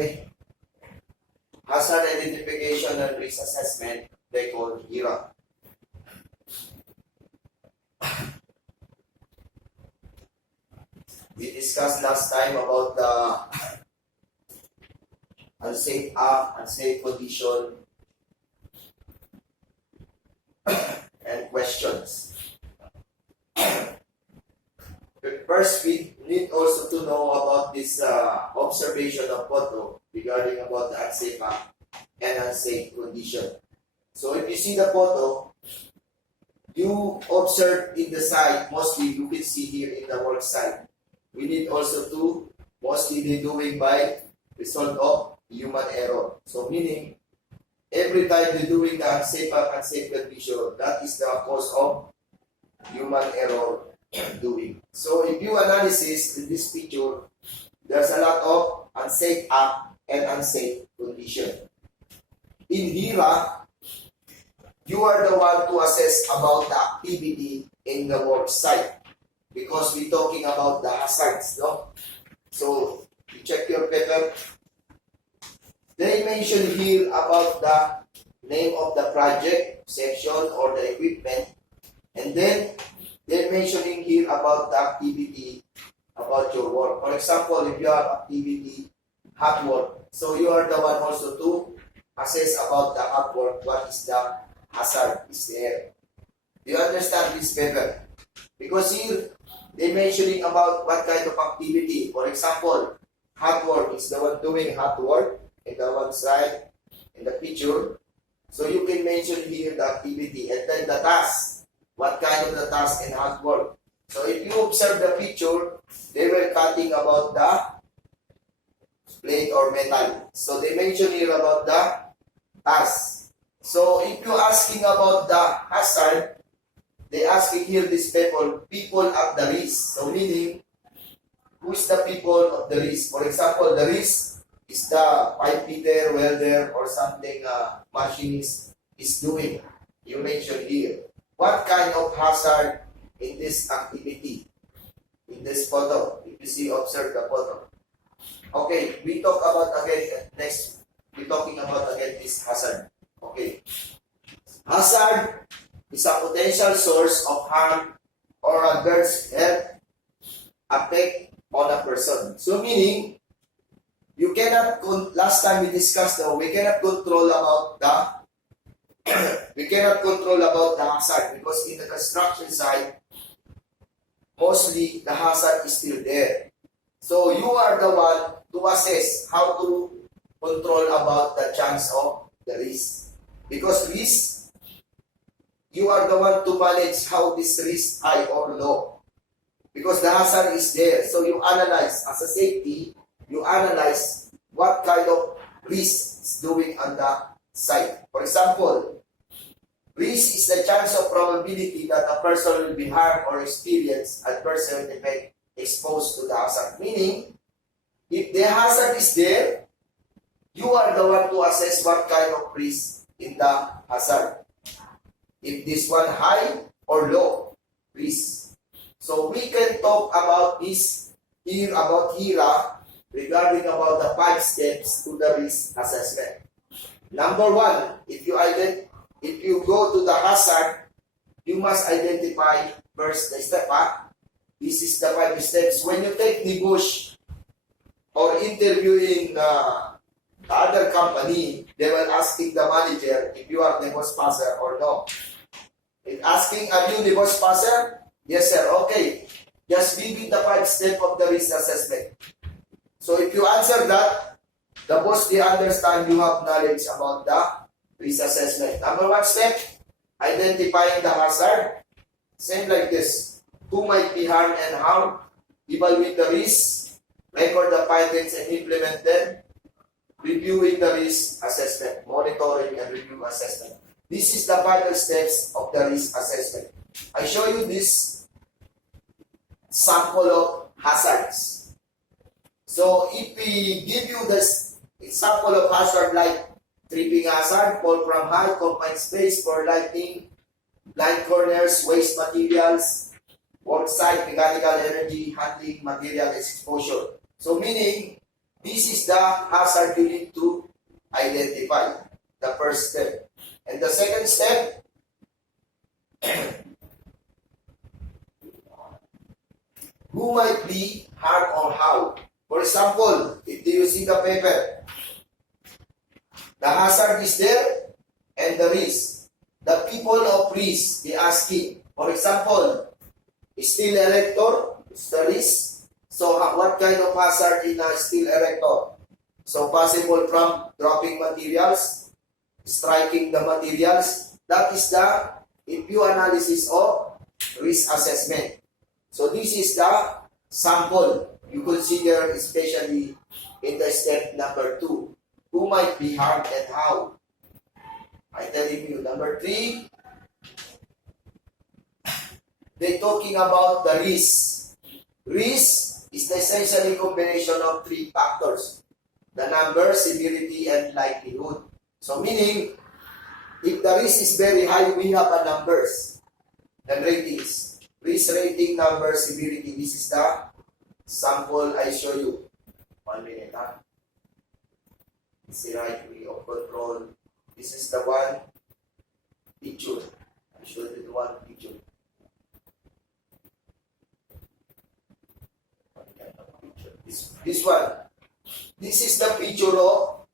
Okay? Hazard Identification and Risk Assessment, they call HIRA. We discussed last time about the unsafe act, unsafe condition, and questions. First, we need also to know about this observation of photo regarding about the unsafe act and unsafe condition. So if you see the photo, you observe in the side, mostly you can see here in the work side. We need also to mostly be doing by result of human error. So meaning, every time you're doing the unsafe act, unsafe condition, that is the cause of human error doing. So if you analysis in this picture, there's a lot of unsafe act and unsafe condition. In HIRA, you are the one to assess about the activity in the work site because we're talking about the hazards, no? So you check your paper. They mention here about the name of the project, section, or the equipment, and then they're mentioning here about the activity, about your work. For example, if you have activity, hard work, so you are the one also to assess about the hard work, what is the hazard is there. Do you understand this better? Because here, they're mentioning about what kind of activity. For example, hard work is the one doing hard work in the one side, in the picture. So you can mention here the activity and then the task. What kind of the task and hard work. So if you observe the picture, they were cutting about the plate or metal. So they mention here about the task. So if you're asking about the hazard, they asking here this people at the risk. So meaning, who is the people of the risk? For example, the risk is the pipe fitter, welder, or something machinist is doing. You mentioned here. What kind of hazard in this activity? In this photo, if you see, observe the photo. Okay, we talk about again, next, we're talking about again this hazard. Okay. Hazard is a potential source of harm or adverse health effect on a person. So meaning, you cannot, last time we discussed we cannot control about the we cannot control about the hazard because in the construction site, mostly the hazard is still there. So you are the one to assess how to control about the chance of the risk. Because risk, you are the one to manage how this risk high or low. Because the hazard is there. So you analyze, as a safety, you analyze what kind of risk is doing on the site. For example, risk is the chance of probability that a person will be harmed or experience adverse health effect exposed to the hazard. Meaning, if the hazard is there, you are the one to assess what kind of risk in the hazard. If this one high or low risk. So we can talk about this here, about HIRA, regarding about the 5 steps to the risk assessment. Number 1, if you go to the hazard, you must identify first the step up. This is the 5 steps. When you take the bush or interviewing the other company, they will asking the manager if you are the boss passer or no. If asking, are you the boss passer? Yes, sir. Okay. Just give me the 5 steps of the risk assessment. So if you answer that, the boss, they understand you have knowledge about the risk assessment. Number 1 step, identifying the hazard. Same like this. Who might be harmed and how? Evaluate the risk. Record the findings and implement them. Reviewing the risk assessment. Monitoring and review assessment. This is the 5 steps of the risk assessment. I show you this sample of hazards. So if we give you this example of hazard like tripping hazard, fall from height, confined space, poor lighting, blind corners, waste materials, work site, mechanical energy, handling, material exposure. So meaning, This is the hazard you need to identify, the first step. And the second step, who might be harmed or how. For example, if you see the paper, the hazard is there and the risk. The people of risk, they asking, for example, steel erector is the risk. So what kind of hazard in a steel erector? So possible from dropping materials, striking the materials. That is the view analysis of risk assessment. So this is the sample you consider, especially in the step number 2. Who might be harmed and how? I telling you. Number 3, they're talking about the risk. Risk is essentially combination of 3 factors: the number, severity, and likelihood. So meaning, if the risk is very high, we have a numbers and ratings. Risk rating, number, severity. This is the sample I show you. 1 minute, huh? It's the right way of control. This is the one picture. I showed you the one picture. This one. This is the picture of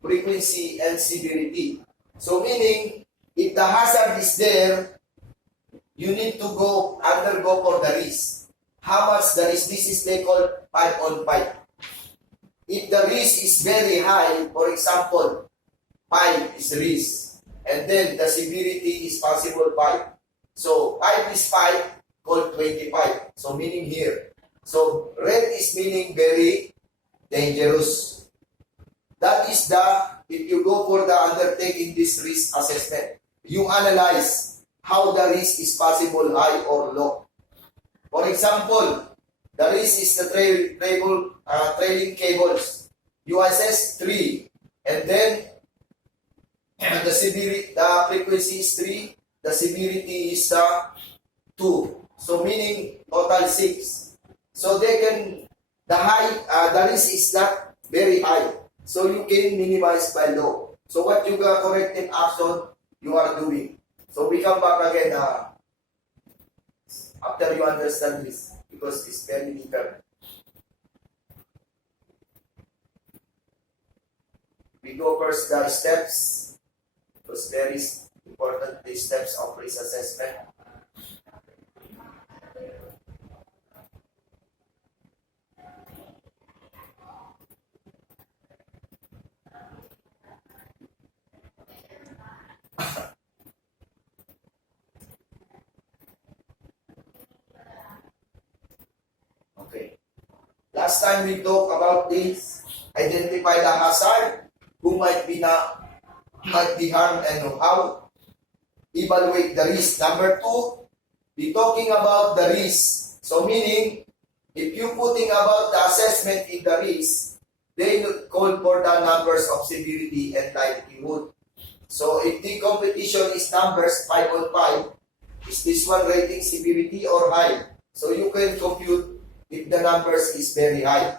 frequency and severity. So meaning, if the hazard is there, you need to undergo for the risk. How much the risk? This is they call 5 on 5. If the risk is very high, for example, 5 is risk, and then the severity is possible 5. So 5 is 5, called 25. So meaning here. So red is meaning very dangerous. That is if you go for the undertaking this risk assessment, you analyze how the risk is possible high or low. For example, the risk is the trailing cables. You assess 3, and then the frequency is 3, the severity is 2. So meaning total 6. So the risk is not very high. So you can minimize by low. So what you got corrective action you are doing. So we come back again after you understand this, because it's very different. We go first the steps, because very important the steps of risk assessment. Okay. Last time we talked about this, identify the hazard, who might be harmed and how, evaluate the risk. Number 2, we talking about the risk. So meaning, if you putting about the assessment in the risk, they call for the numbers of severity and likelihood. So if the competition is numbers 5 on 5, is this one rating severity or high? So you can compute if the numbers is very high.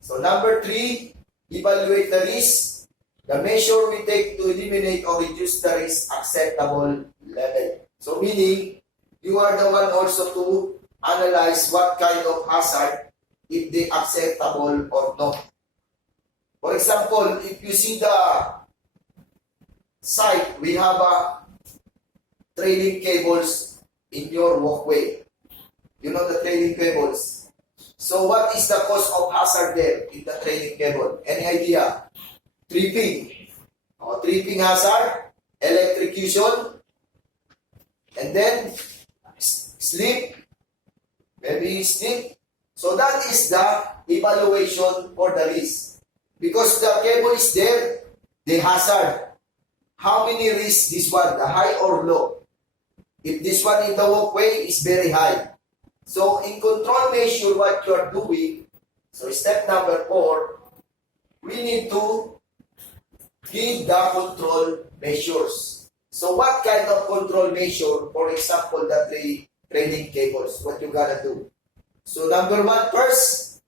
So number 3, evaluate the risk. The measure we take to eliminate or reduce the risk acceptable level. So meaning, you are the one also to analyze what kind of hazard, if they acceptable or not. For example, if you see the site, we have trailing cables in your walkway. You know the trailing cables. So what is the cause of hazard there in the trailing cable? Any idea? Tripping. Tripping hazard, electrocution, and then slip. Maybe slip. So that is the evaluation for the risk. Because the cable is there, the hazard. How many risks this one, the high or low? If this one in the walkway is very high. So in control measure what you are doing, so step number 4, we need to give the control measures. So what kind of control measure? For example, the trailing cables, what you gotta do? So number 1 first,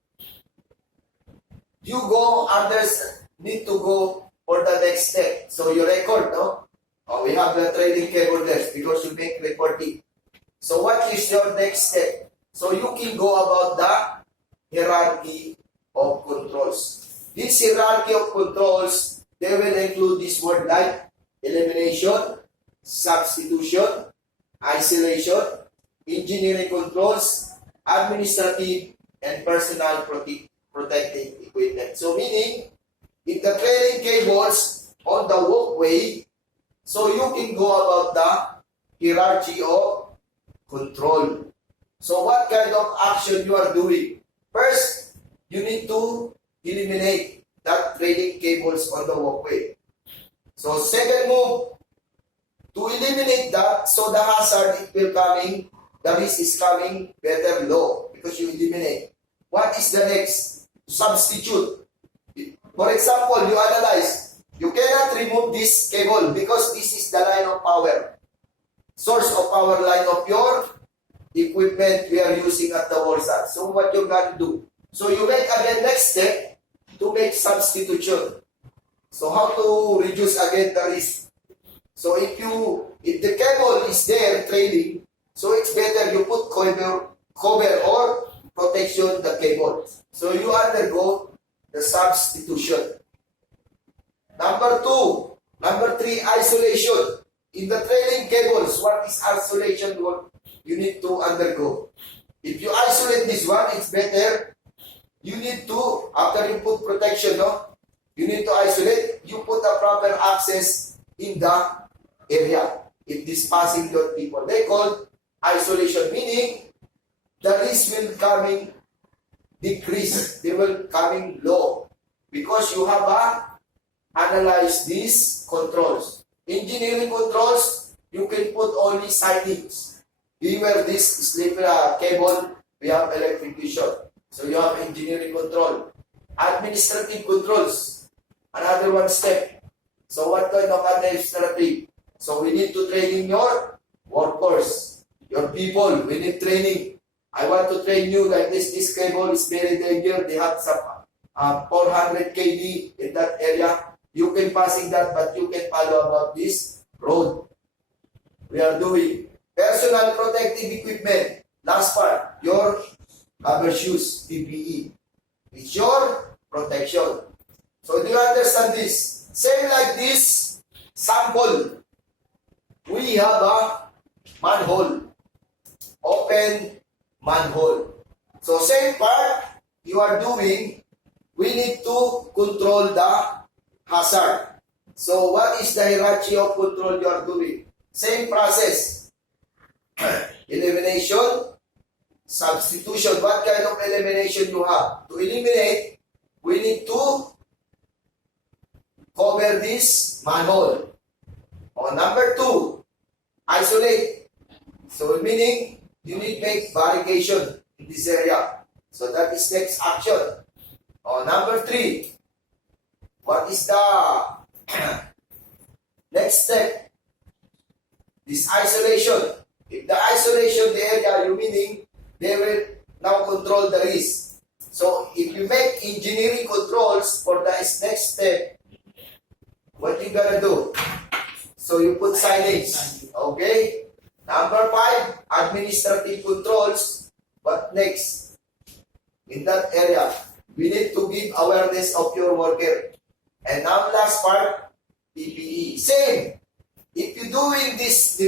you go, others need to go for the next step. So you record, no? Oh, we have the trailing cable there because you make recording. So what is your next step? So you can go about the hierarchy of controls. This hierarchy of controls, they will include this word like elimination, substitution, isolation, engineering controls, administrative, and personal protective equipment. So meaning, if the trailing cables on the walkway, so you can go about the hierarchy of control. So what kind of action you are doing? First, you need to eliminate that trailing cables on the walkway. So second move, to eliminate that, so the hazard it will coming, the risk is coming better low because you eliminate. What is the next? Substitute. For example, you analyze, you cannot remove this cable because this is the line of power. Source of power line of your equipment we are using at the wall side. So what you're going to do? So you make again next step to make substitution. So how to reduce again the risk? So if the cable is there trailing, so it's better you put cover or protection the cable. So you undergo the substitution. Number three, isolation. In the trailing cables, what is isolation work? You need to undergo. If you isolate this one, it's better. You need to, after you put protection, no? You need to isolate. You put a proper access in the area. If this passing dot people, they call isolation, meaning the risk will coming decrease. They will coming low because you have analyzed these controls. Engineering controls, you can put only signings. Beware this slipper cable, we have electrocution. So you have engineering control. Administrative controls, another one step. So what kind of administrative? So we need to train your workforce, your people. We need training. I want to train you like this. This cable is very dangerous. They have some 400 kV in that area. You can passing that, but you can follow about this road. We are doing personal protective equipment. Last part, your cover shoes, PPE. It's your protection. So do you understand this? Same like this sample. We have a manhole. Open manhole. So same part you are doing, we need to control the hazard. So what is the hierarchy of control you are doing? Same process. Elimination, substitution. What kind of elimination you have? To eliminate, we need to cover this manhole. Or number two, isolate. So meaning, you need to make barricade in this area. So that is next action. Or number three, what is the next step? This isolation. If the isolation the area, you meaning they will now control the risk. So if you make engineering controls for the next step, what you gonna do? So you put signage. Okay? Number five, administrative controls. What next? In that area, we need to give awareness of your worker. And now last part, PPE. Same. If you're doing this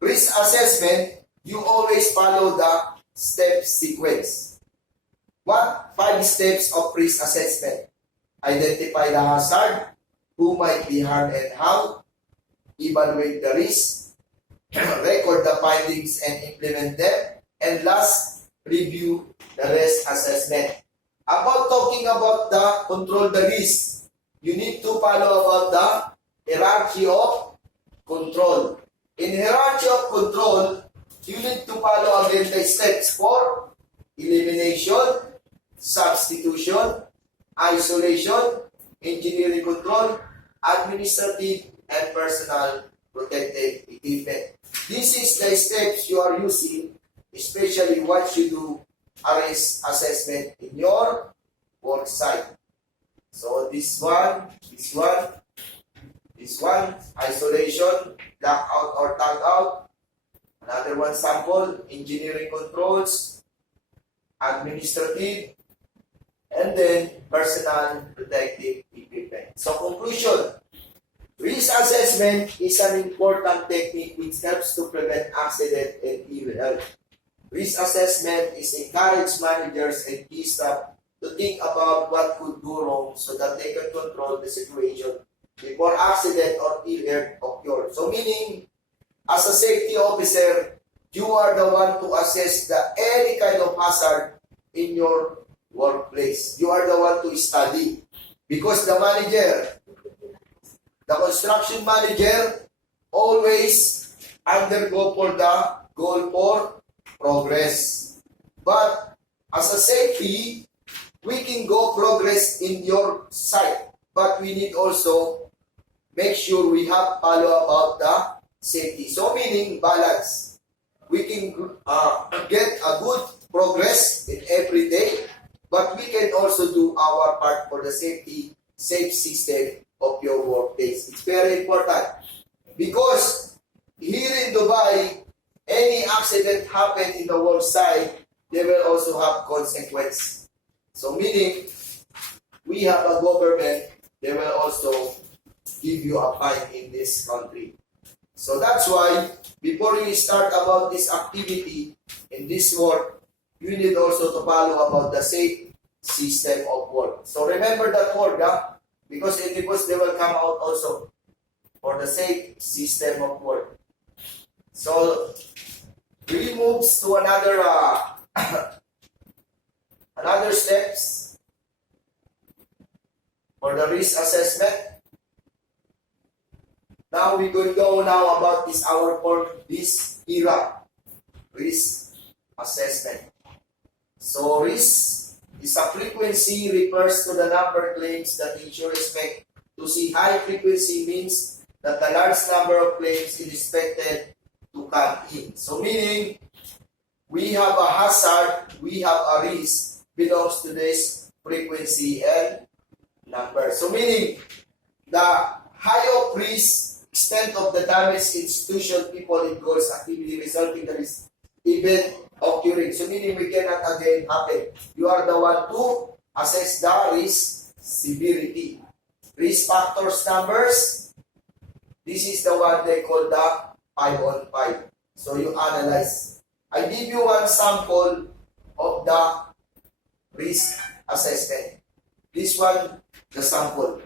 risk assessment, you always follow the step sequence. What? 5 steps of risk assessment. Identify the hazard, who might be harmed and how, evaluate the risk, record the findings and implement them, and last, review the risk assessment. About talking about the control the risk, you need to follow about the hierarchy of control. In hierarchy of control, you need to follow again the steps for elimination, substitution, isolation, engineering control, administrative, and personal protective equipment. This is the steps you are using, especially once you do a risk assessment in your work site. So this one, isolation, lockout or tag out. Another one, sample, engineering controls, administrative, and then personal protective equipment. So conclusion, risk assessment is an important technique which helps to prevent accident and ill health. Risk assessment is encourage managers and key staff to think about what could go wrong so that they can control the situation before accident or ill health occur. So meaning, as a safety officer, you are the one to assess any kind of hazard in your workplace. You are the one to study. Because the manager, the construction manager, always undergo for the goal for progress. But as a safety, we can go progress in your site. But we need also make sure we have follow about the safety. So meaning balance. We can get a good progress in every day, but we can also do our part for the safe system of your workplace. It's very important because here in Dubai, any accident happen in the work site, they will also have consequence. So meaning, we have a government, they will also give you a fine in this country. So that's why, before you start about this activity in this work, you need also to follow about the safe system of work. So remember that word, because in the post they will come out also for the safe system of work. So we move to another another steps for the risk assessment. Now we could go now about this this era, risk assessment. So risk is a frequency refers to the number of claims that insurer expect to see. High frequency means that the large number of claims is expected to come in. So meaning, we have a hazard, we have a risk belongs to this frequency and number. So meaning, the high of risk, extent of the damage institution, people, in goals, activity resulting in the event occurring. So meaning we cannot again happen. You are the one to assess the risk severity. Risk factors numbers, this is the one they call the 5 on 5. So you analyze. I give you one sample of the risk assessment. This one, the sample.